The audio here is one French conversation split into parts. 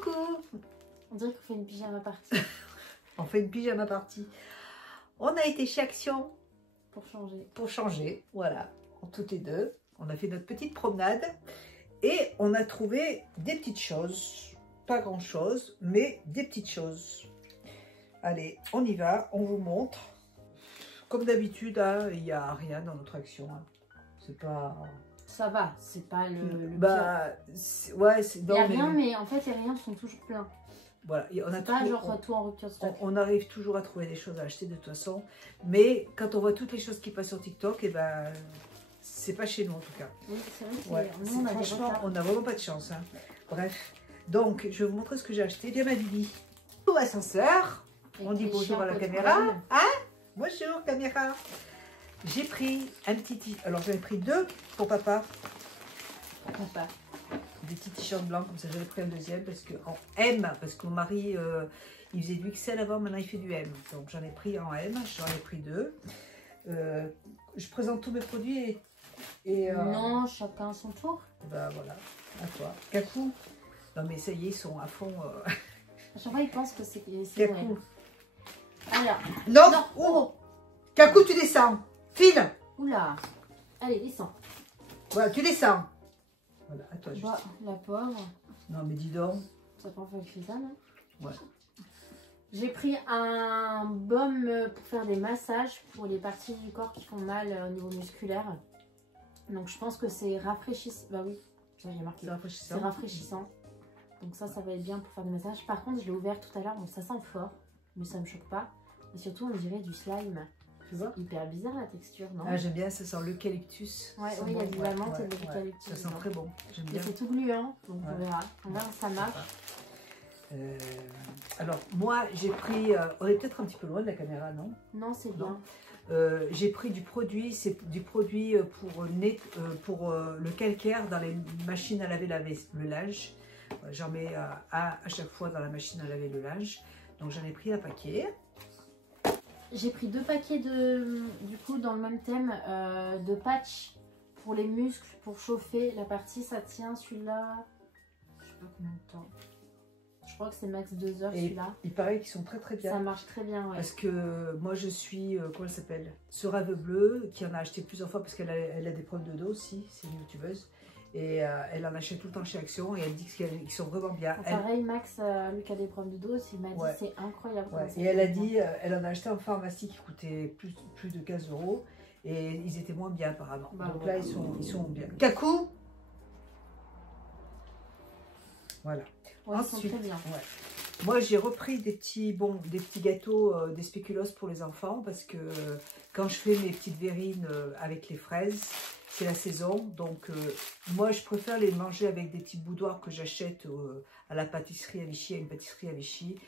Coucou. On dirait qu'on fait une pyjama party. On fait une pyjama party. On a été chez Action. Pour changer. Voilà. Toutes les deux. On a fait notre petite promenade. Et on a trouvé des petites choses. Pas grand chose, mais des petites choses. Allez, on y va. On vous montre. Comme d'habitude, hein, il n'y a rien dans notre Action. Hein. C'est pas... Ça va, c'est pas le bah, ouais, c'est... Il n'y a rien, mais en fait, les rayons sont toujours pleins. Voilà, on a pas genre tout en rupture de stock. On arrive toujours à trouver des choses à acheter de toute façon. Mais quand on voit toutes les choses qui passent sur TikTok, et ben, c'est pas chez nous en tout cas. Oui, c'est vrai que nous, franchement, on n'a vraiment pas de chance. Hein. Bref, donc je vais vous montrer ce que j'ai acheté. Bien ma Bibi. Au ascenseur. On dit bonjour à la caméra. Hein? Bonjour caméra. J'ai pris un petit... Alors j'en ai pris deux pour papa. Pour papa. Des petits t-shirts blancs, comme ça j'avais pris un deuxième parce que en M, parce que mon mari il faisait du XL avant, maintenant il fait du M. Donc j'en ai pris en M, j'en ai pris deux. Je présente tous mes produits et non, chacun son tour. Bah voilà, à toi. Kakou. Non mais ça y est, ils sont à fond. À chaque fois ils pensent que c'est Kakou. Alors. Non, non. Oh. Kakou, tu descends. File. Oula. Allez, descends. Voilà, tu descends. Voilà, à toi juste. Bah, la pauvre. Non mais dis donc. Ça prend pas que je fais ça, non? Ouais. J'ai pris un baume pour faire des massages pour les parties du corps qui font mal au niveau musculaire. Donc je pense que c'est rafraîchissant. Bah oui, j'ai marqué. C'est rafraîchissant. C'est rafraîchissant. Donc ça va être bien pour faire des massages. Par contre, je l'ai ouvert tout à l'heure, donc ça sent fort. Mais ça me choque pas. Et surtout, on dirait du slime. Tu vois? Hyper bizarre la texture, non? Ah, j'aime bien, ça sent l'eucalyptus. Ouais, oui, il y a de la menthe et de l'eucalyptus. Ça sent très bon, j'aime bien. C'est tout gluant, donc on verra. On verra si ça marche. Alors, moi, j'ai pris... on est peut-être un petit peu loin de la caméra, non? Non, c'est bien. J'ai pris du produit, c'est du produit pour le calcaire dans les machines à laver le linge. J'en mets à chaque fois dans la machine à laver le linge. Donc, j'en ai pris un paquet. J'ai pris deux paquets du coup dans le même thème de patch pour les muscles, pour chauffer la partie. Ça tient celui-là, je sais pas combien de temps. Je crois que c'est max 2 heures celui-là. Il paraît qu'ils sont très très bien. Ça marche très bien, ouais. Parce que moi je suis, comment elle s'appelle? Ce Rêve Bleu, qui en a acheté plusieurs fois parce qu'elle a des problèmes de dos aussi, c'est une youtubeuse. Et elle en achète tout le temps chez Action et elle dit qu'ils sont vraiment bien. Pareil, Max, lui qui a des problèmes de dos, il m'a dit c'est incroyable. Ouais. Et elle a dit, elle en a acheté en pharmacie qui coûtait plus de 15 € et ils étaient moins bien apparemment. Bah, donc là, ils sont bien. Kakou. Voilà. Ouais, ensuite, très bien. Ouais. Moi, j'ai repris des petits gâteaux, des spéculoos pour les enfants parce que quand je fais mes petites verrines avec les fraises, c'est la saison. Donc, moi, je préfère les manger avec des petits boudoirs que j'achète à la pâtisserie à Vichy, à une pâtisserie à Vichy.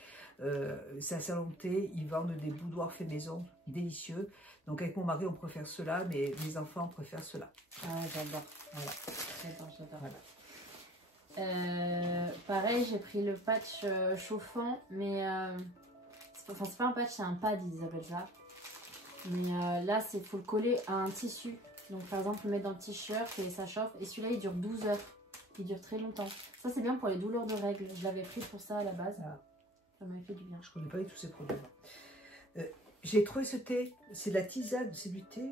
C'est à Salon-Thé, ils vendent des boudoirs faits maison, délicieux. Donc, avec mon mari, on préfère cela, mais mes enfants préfèrent cela. Ah, j'adore. Voilà. J'adore. Voilà. Pareil, j'ai pris le patch chauffant, mais c'est pas un patch, c'est un pad, ils appellent ça. Mais là, il faut le coller à un tissu. Donc par exemple, le mettre dans le t-shirt et ça chauffe. Et celui-là, il dure 12 heures. Il dure très longtemps. Ça, c'est bien pour les douleurs de règles. Je l'avais pris pour ça à la base. Ah. Ça m'avait fait du bien. Je connais pas du tout ces produits. J'ai trouvé ce thé. C'est de la tisane, c'est du thé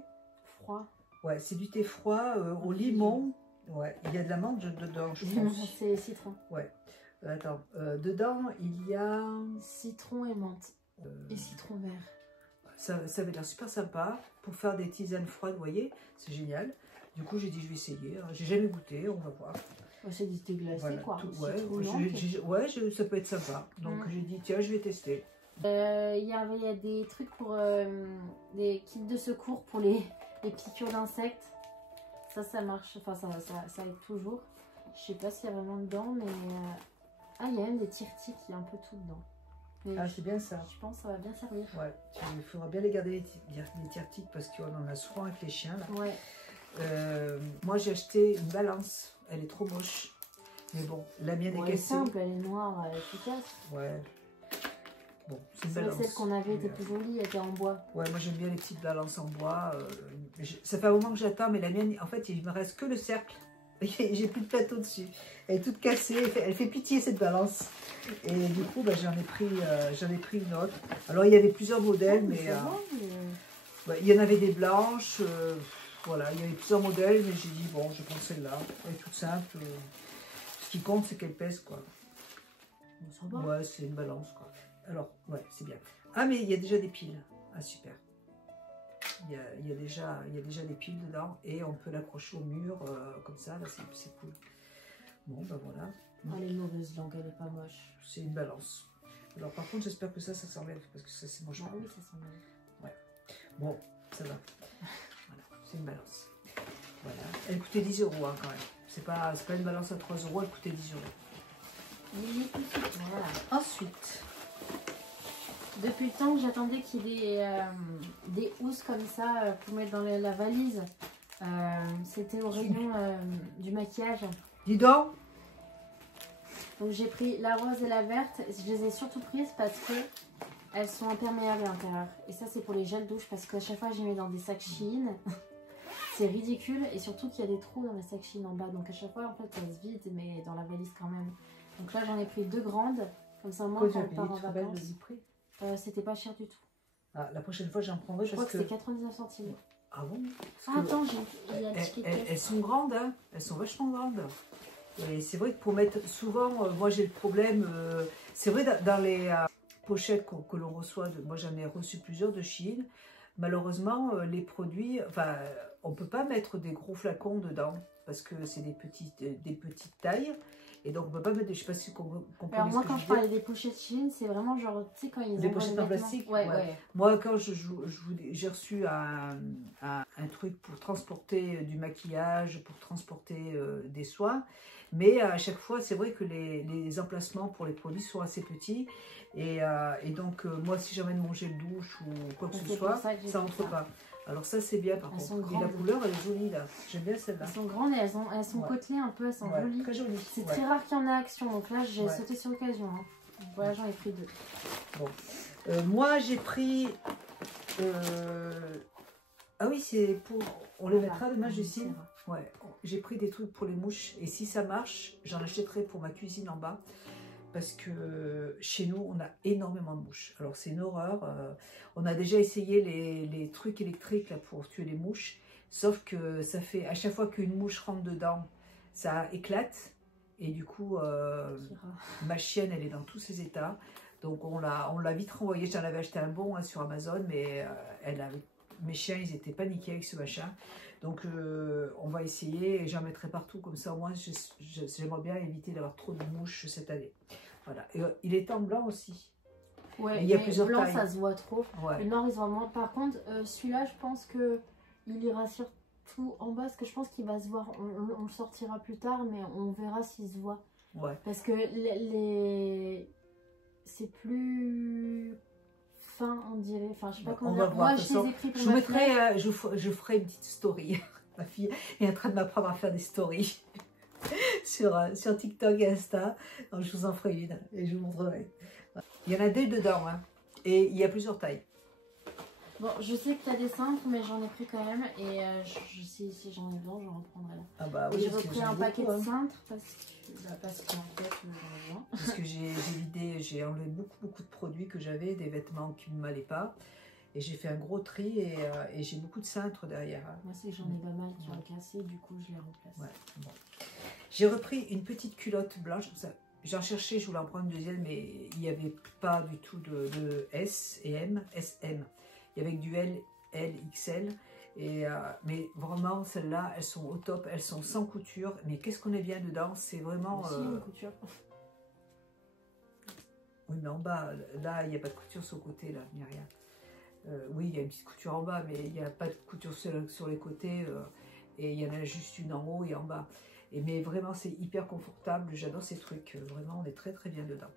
froid. Ouais, c'est du thé froid au limon. Ouais, il y a de la menthe dedans, je pense. C'est citron. Ouais. Attends, dedans, il y a... Citron et menthe. Et citron vert. Ça avait l'air super sympa pour faire des tisanes froides, vous voyez. C'est génial. Du coup, j'ai dit, je vais essayer. J'ai jamais goûté, on va voir. C'est du thé glacé, voilà, quoi. Ouais, ça peut être sympa. Donc, j'ai dit, tiens, je vais tester. Il y a des trucs pour des kits de secours pour les piqûres d'insectes. Ça marche, enfin ça aide toujours. Je sais pas s'il y a vraiment dedans, mais il y a même des tire-tiques, il y a un peu tout dedans. Mais c'est bien ça. Je pense que ça va bien servir. Ouais, il faudra bien les garder les tire-tiques parce qu'on en a souvent avec les chiens là. Ouais. Moi j'ai acheté une balance, elle est trop moche. Mais bon, la mienne est cassée. Elle est simple, elle est noire, elle est efficace. Ouais. Bon, c'est une balance. Celle qu'on avait était plus jolie, elle était en bois. Ouais, moi j'aime bien les petites balances en bois. Ça fait un moment que j'attends, mais la mienne, en fait, il me reste que le cercle J'ai plus de plateau dessus. Elle est toute cassée. Elle fait pitié cette balance. Et du coup, bah, j'en ai pris une autre. Alors, il y avait plusieurs modèles, mais ouais, il y en avait des blanches. Voilà, il y avait plusieurs modèles, mais j'ai dit, bon, je prends celle-là. Elle est toute simple. Ce qui compte, c'est qu'elle pèse, quoi. Ouais, c'est une balance, quoi. Alors, ouais, c'est bien. Ah, mais il y a déjà des piles. Ah, super. Il y a déjà des piles dedans et on peut l'accrocher au mur comme ça, là c'est cool. Bon, ben voilà. Elle est mauvaise langue, elle est pas moche. C'est une balance. Alors par contre, j'espère que ça s'enlève parce que ça c'est moche. Ah oui, ça s'enlève. Ouais. Bon, ça va. Voilà, c'est une balance. Voilà. Elle coûtait 10 € hein, quand même. C'est pas une balance à 3 €, elle coûtait 10 €. Oui, voilà. Ensuite. Depuis le temps que j'attendais qu'il y ait des housses comme ça pour mettre dans la valise, c'était au rayon du maquillage. Dis donc. Donc j'ai pris la rose et la verte. Je les ai surtout prises parce que elles sont imperméables à l'intérieur. Et ça c'est pour les gels douche parce qu'à chaque fois je les mets dans des sacs Shein. C'est ridicule et surtout qu'il y a des trous dans les sacs Shein en bas. Donc à chaque fois en fait ça se vide mais dans la valise quand même. Donc là j'en ai pris 2 grandes. Comme ça moi quand on part en vacances. C'était pas cher du tout. Ah, la prochaine fois j'en prendrai. Je crois que c'était 99 centimes. Ah bon? Ah, attends, il y a elles sont grandes, hein. Elles sont vachement grandes. Et c'est vrai que pour mettre souvent, moi j'ai le problème, c'est vrai dans les pochettes que l'on reçoit, moi j'en ai reçu plusieurs de Shein, malheureusement les produits, enfin on peut pas mettre des gros flacons dedans parce que c'est des petites tailles. Et donc on peut pas mettre, je sais pas si vous comprenez. Alors moi quand je parlais des pochettes Shein, c'est vraiment genre, tu sais quand ils des pochettes en plastique. Ouais. Moi quand j'ai reçu un truc pour transporter du maquillage, pour transporter des soins, mais à chaque fois c'est vrai que les emplacements pour les produits sont assez petits et donc moi si j'emmène mon gel douche ou quoi que ce soit, ça entre pas. Alors ça c'est bien par contre. Et la couleur elle est jolie là. J'aime bien celle-là. Elles sont grandes et elles sont côtelées un peu, elles sont jolies. Très jolies. C'est très rare qu'il y en ait action, donc là j'ai sauté sur l'occasion. Hein. Donc voilà, j'en ai pris 2. Bon. Moi j'ai pris... Ah oui, c'est pour... On les mettra demain, Justine. Ouais. J'ai pris des trucs pour les mouches et si ça marche, j'en achèterai pour ma cuisine en bas. Parce que chez nous, on a énormément de mouches. Alors, c'est une horreur. On a déjà essayé les trucs électriques là, pour tuer les mouches. Sauf que ça fait, à chaque fois qu'une mouche rentre dedans, ça éclate. Et du coup, ma chienne, elle est dans tous ses états. Donc, on l'a vite renvoyée. J'en avais acheté un bon sur Amazon, mais mes chiens, ils étaient paniqués avec ce machin. Donc, on va essayer et j'en mettrai partout. Comme ça, au moins, j'aimerais bien éviter d'avoir trop de mouches cette année. Voilà. Et, il est en blanc aussi. Ouais, il y a plusieurs blanc, tailles. ça se voit trop. Ouais. Le noir, il se voit moins. Par contre, celui-là, je pense que il ira surtout en bas. Parce que je pense qu'il va se voir. On le sortira plus tard, mais on verra s'il se voit. Ouais. Parce que c'est plus... fin on dirait, enfin je sais pas comment dire. Moi je les ai pris pour ma fille. Je ferai une petite story. Ma fille est en train de m'apprendre à faire des stories sur TikTok et Insta. Donc je vous en ferai une et je vous montrerai. Il y en a 2 dedans hein. Et il y a plusieurs tailles. Bon, je sais que tu as des cintres, mais j'en ai pris quand même. Et si j'en ai besoin, je reprendrai là. Ah bah oui, j'ai repris un paquet de cintres parce qu'en fait, j'en ai besoin. Parce que j'ai enlevé beaucoup de produits que j'avais, des vêtements qui ne m'allaient pas. Et j'ai fait un gros tri et j'ai beaucoup de cintres derrière. Hein. Moi, c'est que j'en ai pas mal qui ont cassé, du coup, je les remplace. Ouais, bon. J'ai repris une petite culotte blanche. J'en cherchais, je voulais en prendre une deuxième, mais il n'y avait pas du tout de S et M, SM. Il y avait que du L, XL. Mais vraiment, celles-là, elles sont au top, elles sont sans couture. Mais qu'est-ce qu'on est bien dedans, c'est vraiment... une couture. Oui, mais en bas, là, il n'y a pas de couture sur le côté, là, il n'y a rien. Oui, il y a une petite couture en bas, mais il n'y a pas de couture sur les côtés. Et il y en a juste une en haut et en bas. Mais vraiment, c'est hyper confortable. J'adore ces trucs. Vraiment, on est très très bien dedans.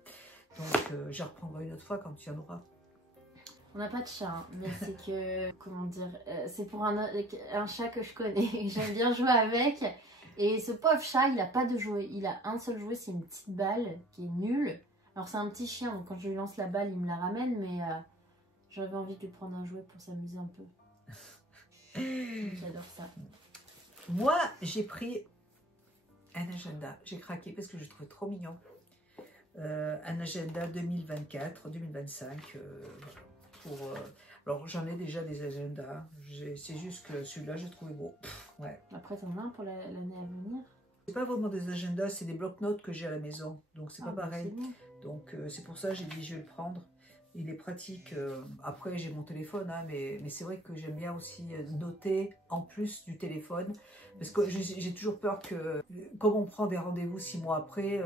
Donc, j'en reprendrai une autre fois quand il y en aura. On n'a pas de chat, hein, mais c'est que, comment dire, c'est pour un chat que je connais. J'aime bien jouer avec. Et ce pauvre chat, il n'a pas de jouet. Il a un seul jouet, c'est une petite balle qui est nulle. Alors, c'est un petit chien, donc quand je lui lance la balle, il me la ramène. Mais j'avais envie de lui prendre un jouet pour s'amuser un peu. J'adore ça. Moi, j'ai pris un agenda. J'ai craqué parce que je le trouvais trop mignon. Un agenda 2024-2025. Alors, j'en ai déjà des agendas. C'est juste que celui-là, j'ai trouvé beau. Ouais. Après, t'en as un pour l'année à venir. C'est pas vraiment des agendas, c'est des blocs-notes que j'ai à la maison. Donc, c'est pas pareil. Bon. Donc, c'est pour ça que j'ai dit, je vais le prendre. Il est pratique. Après, j'ai mon téléphone, hein, mais c'est vrai que j'aime bien aussi noter en plus du téléphone. Parce que j'ai toujours peur que, comme on prend des rendez-vous 6 mois après,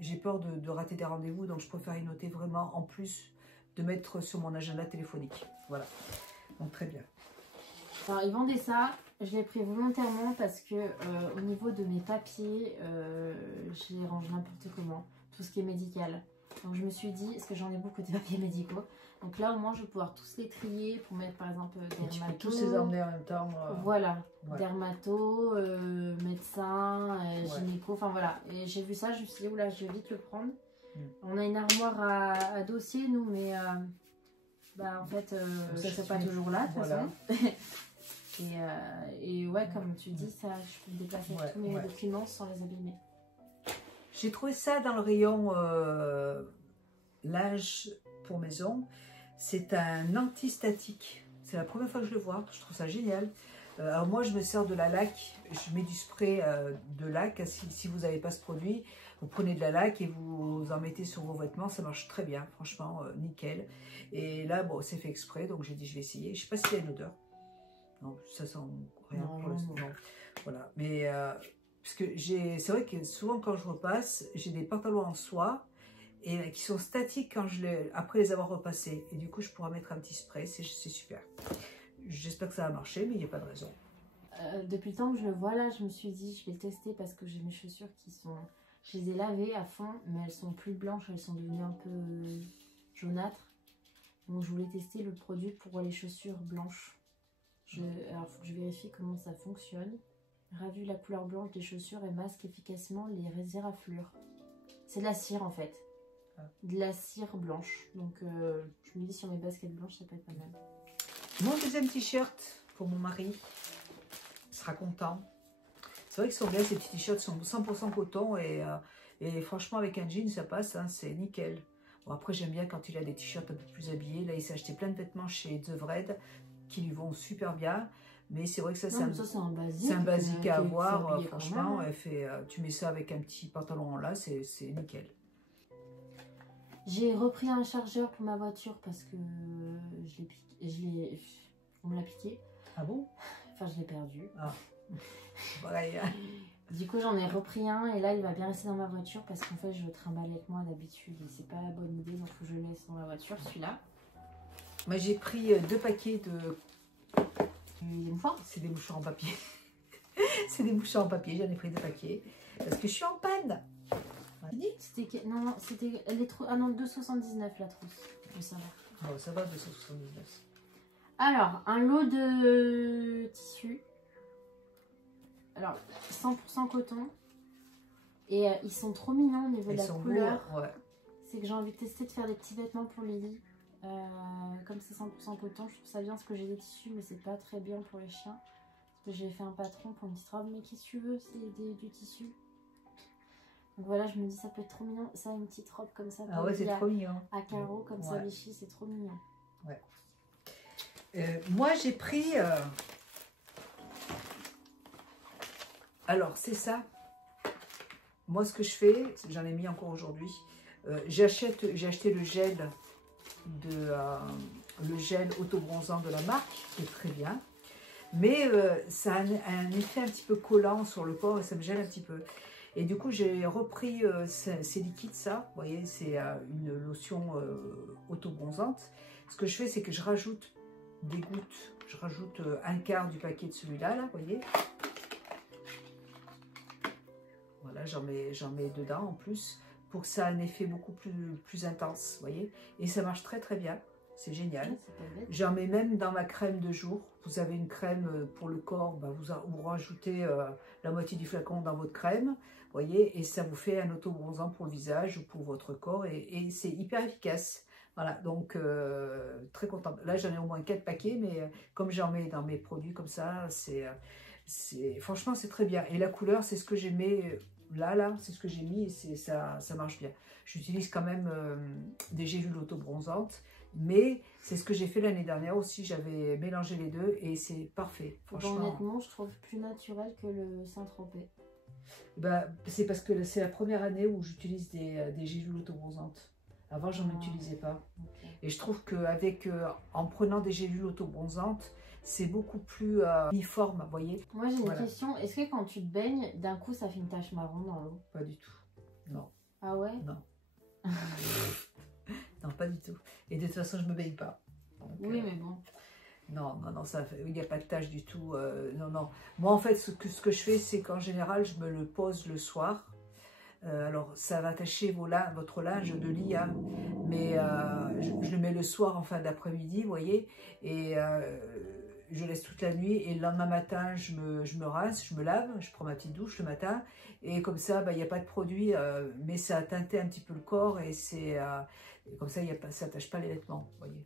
j'ai peur de rater des rendez-vous. Donc, je préfère y noter vraiment en plus de mettre sur mon agenda téléphonique. Voilà. Donc, très bien. Alors, ils vendaient ça. Je l'ai pris volontairement parce que au niveau de mes papiers, je les range n'importe comment. Tout ce qui est médical. Donc je me suis dit, parce que j'en ai beaucoup de papiers médicaux, donc là au moins je vais pouvoir tous les trier pour mettre par exemple dermato. Tu peux tous les emmener en même temps. Voilà, ouais. Dermato, médecin, gynéco, enfin voilà. Et j'ai vu ça, je me suis dit, oula, je vais vite le prendre. On a une armoire à dossier nous, mais en fait, ça c'est pas toujours là de toute façon. Et ouais, comme tu dis, ça, je peux me déplacer tous mes documents sans les abîmer. J'ai trouvé ça dans le rayon linge pour maison. C'est un antistatique. C'est la première fois que je le vois. Je trouve ça génial. Alors moi, je me sers de la laque. Je mets du spray de laque. Si vous n'avez pas ce produit, vous prenez de la laque et vous en mettez sur vos vêtements. Ça marche très bien. Franchement, nickel. Et là, bon, c'est fait exprès. Donc j'ai dit, je vais essayer. Je ne sais pas s'il y a une odeur. Non, ça sent rien pour l'instant. Voilà. Mais... parce que c'est vrai que souvent quand je repasse, j'ai des pantalons en soie et qui sont statiques après les avoir repassés. Et du coup, je pourrais mettre un petit spray, c'est super. J'espère que ça va marcher, mais il n'y a pas de raison. Depuis le temps que je le vois là, je me suis dit, je vais le tester parce que j'ai mes chaussures qui sont... Je les ai lavées à fond, mais elles sont plus blanches, elles sont devenues un peu jaunâtres. Donc je voulais tester le produit pour les chaussures blanches. Alors, il faut que je vérifie comment ça fonctionne. Ravit la couleur blanche des chaussures et masque efficacement les éraflures. C'est de la cire en fait. De la cire blanche. Donc je me dis sur mes baskets blanches ça peut être pas mal. Mon deuxième t-shirt pour mon mari. Il sera content. C'est vrai qu'ils sont bien, ces petits t-shirts sont 100% coton et franchement avec un jean ça passe, hein, c'est nickel. Bon après j'aime bien quand il a des t-shirts un peu plus habillés. Là il s'est acheté plein de vêtements chez The Vred qui lui vont super bien. Mais c'est vrai que ça, c'est un basique à avoir. Franchement, tu mets ça avec un petit pantalon en là, c'est nickel. J'ai repris un chargeur pour ma voiture parce que on me l'a piqué. Ah bon? Enfin, je l'ai perdu. Ah. Ouais. Du coup, j'en ai repris un et là, il va bien rester dans ma voiture parce qu'en fait, je le trimballe avec moi d'habitude et c'est pas la bonne idée, donc faut que je le laisse dans ma voiture, celui-là. Moi, j'ai pris 2 paquets de... C'est des mouchoirs en papier. C'est des mouchoirs en papier, j'en ai pris 2 paquets. Parce que je suis en panne. C'était... Non, c'était... Ah non, 2,79 la trousse. Ça va. Oh, ça va, 2,79. Alors, un lot de tissus. Alors, 100% coton. Et ils sont trop mignons au niveau de la couleur. Beaux, ouais. C'est que j'ai envie de tester de faire des petits vêtements pour Lily. Comme c'est 100% coton, je trouve ça bien parce que j'ai des tissus, mais c'est pas très bien pour les chiens. Parce que j'ai fait un patron pour une petite robe, mais qu'est-ce que tu veux, c'est du tissu. Donc voilà, je me dis ça peut être trop mignon. Ça, une petite robe comme ça. Ah ouais, c'est trop mignon. À carreaux, comme ça, Vichy, c'est trop mignon. Ouais. Moi, j'ai pris... Alors, c'est ça. Moi, ce que je fais, j'en ai mis encore aujourd'hui. J'ai acheté le gel le gel autobronzant de la marque, qui est très bien. Mais ça a un effet un petit peu collant sur le corps et ça me gêne un petit peu. Et du coup, j'ai repris ces liquides, ça. Vous voyez, c'est une lotion autobronzante. Ce que je fais, c'est que je rajoute des gouttes. Je rajoute un quart du paquet de celui-là, là, vous voyez. Voilà, j'en mets dedans en plus pour que ça ait un effet beaucoup plus intense, vous voyez. Et ça marche très très bien. C'est génial. J'en mets même dans ma crème de jour. Vous avez une crème pour le corps, bah vous rajoutez la moitié du flacon dans votre crème, vous voyez, et ça vous fait un auto-bronzant pour le visage ou pour votre corps, et c'est hyper efficace. Voilà, donc très contente. Là, j'en ai au moins 4 paquets, mais comme j'en mets dans mes produits comme ça, franchement, c'est très bien. Et la couleur, c'est ce que j'aimais Là, c'est ce que j'ai mis et ça marche bien. J'utilise quand même des gélules auto-bronzantes, mais c'est ce que j'ai fait l'année dernière aussi. J'avais mélangé les deux et c'est parfait. Franchement. Bon, honnêtement, je trouve plus naturel que le Saint-Tropez. Bah, c'est parce que c'est la première année où j'utilise des gélules auto-bronzantes. Avant, j'en utilisais pas. Okay. Et je trouve qu'avec en prenant des gélules auto-bronzantes, c'est beaucoup plus uniforme, vous voyez. Moi, j'ai une question. Est-ce que quand tu te baignes, d'un coup, ça fait une tache marron dans l'eau? Pas du tout. Non. Ah ouais? Non. Non, pas du tout. Et de toute façon, je me baigne pas. Donc, oui, mais bon. Non, il n'y a pas de tache du tout. Non. Moi, en fait, ce que je fais, c'est qu'en général, je me le pose le soir. Alors, ça va tacher votre linge de lit, hein, mais je le mets le soir en fin d'après-midi, vous voyez, et je laisse toute la nuit, et le lendemain matin, je me rince, je me lave, je prends ma petite douche le matin, et comme ça, il n'y a pas de produit, mais ça a teinté un petit peu le corps, et c'est comme ça, ça n'attache pas les vêtements, vous voyez.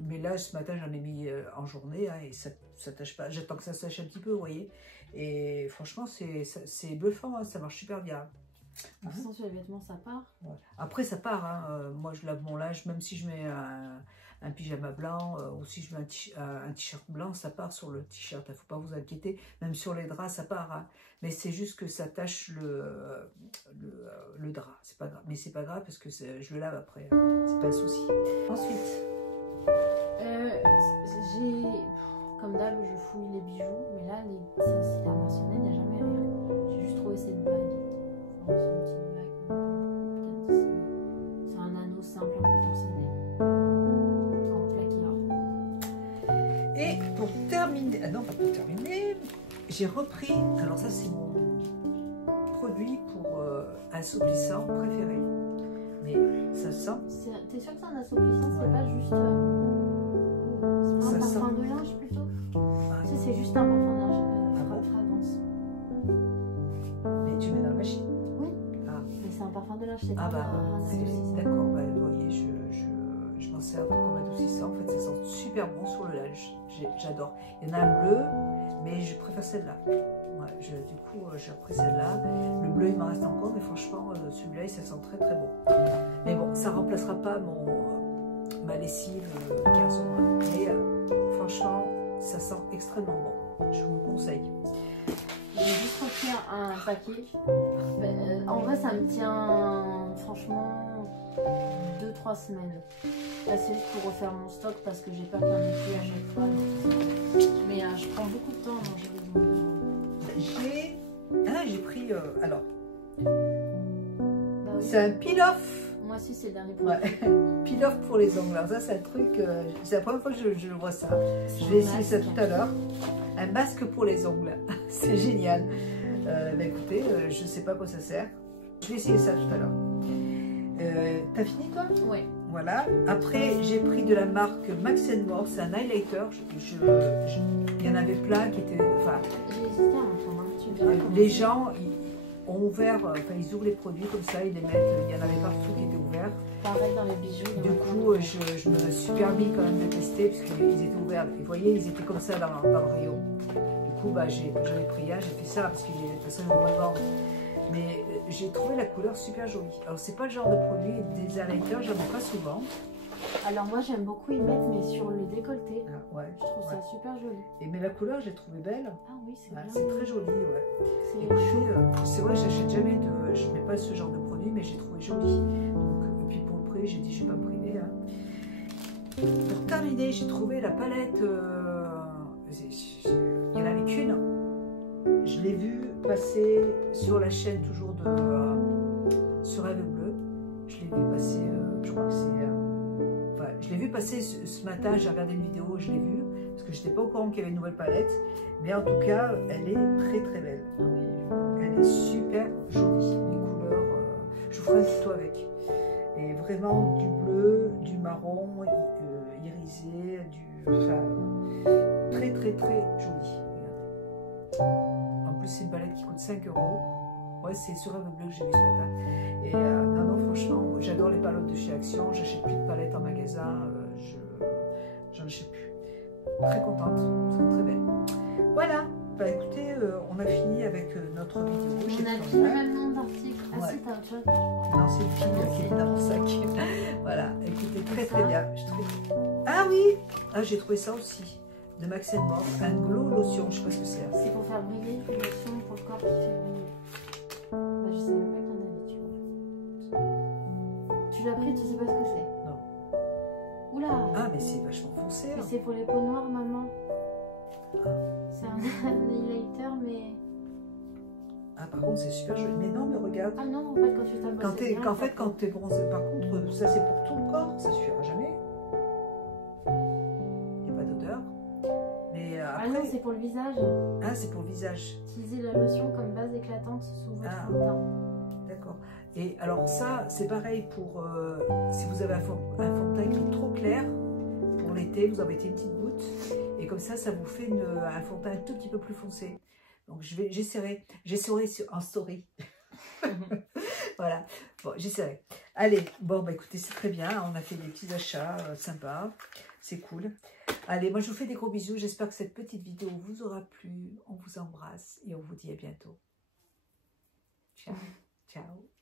Mais là, ce matin, j'en ai mis en journée, hein, et ça tâche pas. J'attends que ça sèche un petit peu, vous voyez. Et franchement, c'est bluffant, hein, ça marche super bien. De toute façon, sur les vêtements, ça part. Ouais. Après, ça part. Hein. Moi, je lave mon linge, même si je mets un pyjama blanc ou si je mets un t-shirt blanc, ça part sur le t-shirt. Il ne faut pas vous inquiéter. Même sur les draps, ça part. Hein. Mais c'est juste que ça tâche le drap. C'est pas grave. Mais c'est pas grave parce que je le lave après. Hein. C'est pas un souci. Ensuite. Comme d'hab, je fouille les bijoux, mais là, ces dernières semaines, il n'y a jamais rien. J'ai juste trouvé cette bague. Enfin, c'est une petite bague, peut-être d'ici. C'est un anneau simple, un peu torsionné. En plaqué or. Et pour terminer, j'ai repris, alors ça c'est mon produit pour assouplissant préféré. Mais ça sent. T'es sûr que c'est un assouplissant, c'est pas juste un parfum de linge plutôt? C'est juste un parfum de linge, pas de fragrance. Mais tu mets dans la machine? Oui. Ah. Mais c'est un parfum de linge, c'est pas un adoucissant. D'accord, vous voyez, je m'en sers comme adoucissant. En fait, ça sent super bon sur le linge. J'adore. Il y en a un bleu, mais je préfère celle-là. Ouais, du coup, j'ai repris celle-là. Le bleu, il m'en reste encore, mais franchement, celui-là, ça sent très très bon. Mais bon, ça ne remplacera pas ma lessive qui a son nom. Mais franchement, ça sent extrêmement bon. Je vous le conseille. J'ai juste repris un paquet. En vrai, ça me tient franchement 2-3 semaines. Là, c'est juste pour refaire mon stock parce que j'ai peur qu'il y en ait plus à chaque fois. Mais je prends beaucoup de temps à manger les ongles. J'ai pris. Alors. Bah oui. C'est un peel-off. Moi aussi, c'est le dernier produit. Ouais. Peel-off pour les ongles. Alors ça, c'est un truc. C'est la première fois que je vois ça. Je vais essayer ça tout à l'heure. Un masque pour les ongles. C'est génial. Écoutez, je ne sais pas à quoi ça sert. Je vais essayer ça tout à l'heure. T'as fini toi? Oui. Voilà. Après, j'ai pris de la marque Max & More. C'est un highlighter. Il y en avait plein qui étaient. Enfin, j'ai hésité à en prendre un. Les gens ont ouvert, ils ouvrent les produits comme ça, ils les mettent. Il y en avait partout qui étaient ouverts. Pareil dans les bijoux. Du coup, je me suis permis quand même de tester parce qu'ils étaient ouverts. Vous voyez, ils étaient comme ça dans le rayon. Du coup, j'en ai pris un, j'ai fait ça parce que de toute façon, ils vont pas le vendre. Mais j'ai trouvé la couleur super jolie. Alors, c'est pas le genre de produit, des highlighters, j'en ai pas souvent. Alors, moi, j'aime beaucoup y mettre, mais sur le décolleté. Ah, ouais, je trouve ça super joli. Mais la couleur, j'ai trouvé belle. Ah oui, c'est bien. C'est très joli, ouais. Écoutez, c'est vrai, j'achète jamais je mets pas ce genre de produit, mais j'ai trouvé joli. Donc, et puis pour le prix, j'ai dit, je vais pas me priver. Hein. Pour terminer, j'ai trouvé la palette. Il n'y en avait qu'une. Je l'ai vue passer sur la chaîne toujours sur Rêve Bleu. Je l'ai vue passer, je crois que c'est. Je l'ai vu passer ce matin, j'ai regardé une vidéo, je l'ai vue, parce que je n'étais pas au courant qu'il y avait une nouvelle palette, mais en tout cas, elle est très très belle. Elle est super jolie, les couleurs, je vous ferai un tuto avec. Et vraiment du bleu, du marron, irisé, très très très joli. En plus, c'est une palette qui coûte 5 €. Ouais, c'est sur Rêve Bleu que j'ai vu ce matin. Et non, franchement, j'adore les palettes de chez Action. J'achète plus de palettes en magasin. J'en achète plus. Très contente. Elles sont très belles. Voilà. Bah écoutez, on a fini avec notre vidéo. On a fini maintenant d'articles. Ah Ouais. si, t'as autre chose. Non, c'est le film qui est dans mon sac. Voilà, écoutez, très bien. Ah oui, ah, j'ai trouvé ça aussi. De Max Mort, un glow lotion, je sais pas ce que c'est. C'est pour faire briller une lotion pour le corps qui fait briller. Bah, je savais pas qu'il y en avait, tu vois. Tu l'as pris, tu sais pas ce que c'est? Non. Oula! Ah, mais c'est vachement foncé. Mais Hein. c'est pour les peaux noires, maman. C'est un highlighter, mais. Ah, par contre, c'est super joli. Mais non, mais regarde. Ah non, en fait, quand tu tapes. Quand t'es bronzé, par contre, ça c'est pour tout le corps, ça suffira jamais. Il n'y a pas d'odeur. Mais Ah après. non, c'est pour le visage. Ah, c'est pour le visage. Utilisez la lotion comme base éclatante sous votre Ah. fond de teint. D'accord. Et alors ça, c'est pareil pour si vous avez un fond de teint qui est trop clair, pour l'été, vous en mettez une petite goutte, et comme ça vous fait un fond de teint un tout petit peu plus foncé. Donc j'essaierai en story. Voilà, bon, j'essaierai. Allez, bon, bah écoutez, c'est très bien, on a fait des petits achats sympas, c'est cool. Allez, moi je vous fais des gros bisous, j'espère que cette petite vidéo vous aura plu, on vous embrasse et on vous dit à bientôt. Ciao, ciao.